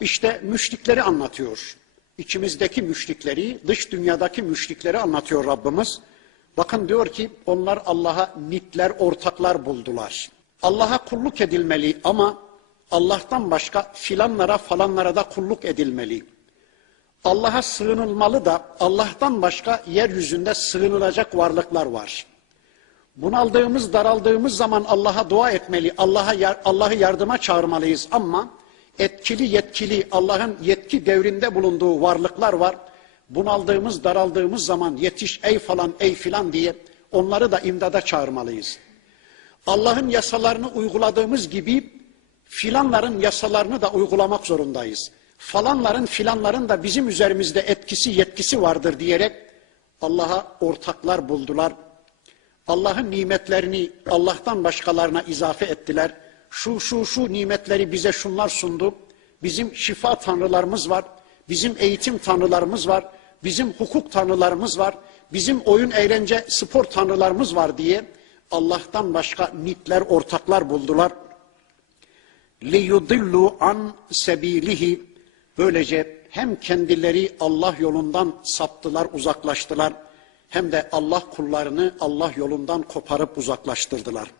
İşte müşrikleri anlatıyor. İçimizdeki müşrikleri, dış dünyadaki müşrikleri anlatıyor Rabbimiz. Bakın diyor ki onlar Allah'a nitler, ortaklar buldular. Allah'a kulluk edilmeli ama Allah'tan başka filanlara falanlara da kulluk edilmeli. Allah'a sığınılmalı da Allah'tan başka yeryüzünde sığınılacak varlıklar var. Bunaldığımız, daraldığımız zaman Allah'a dua etmeli, Allah'a Allah'ı yardıma çağırmalıyız ama etkili yetkili Allah'ın yetki devrinde bulunduğu varlıklar var. Bunaldığımız, daraldığımız zaman yetiş ey falan ey filan diye onları da imdada çağırmalıyız. Allah'ın yasalarını uyguladığımız gibi filanların yasalarını da uygulamak zorundayız. Falanların filanların da bizim üzerimizde etkisi yetkisi vardır diyerek Allah'a ortaklar buldular. Allah'ın nimetlerini Allah'tan başkalarına izafe ettiler. Şu şu şu nimetleri bize şunlar sundu. Bizim şifa tanrılarımız var. Bizim eğitim tanrılarımız var. Bizim hukuk tanrılarımız var. Bizim oyun eğlence spor tanrılarımız var diye Allah'tan başka nitler ortaklar buldular. liyudillu an sebilihi böylece hem kendileri Allah yolundan saptılar, uzaklaştılar hem de Allah kullarını Allah yolundan koparıp uzaklaştırdılar.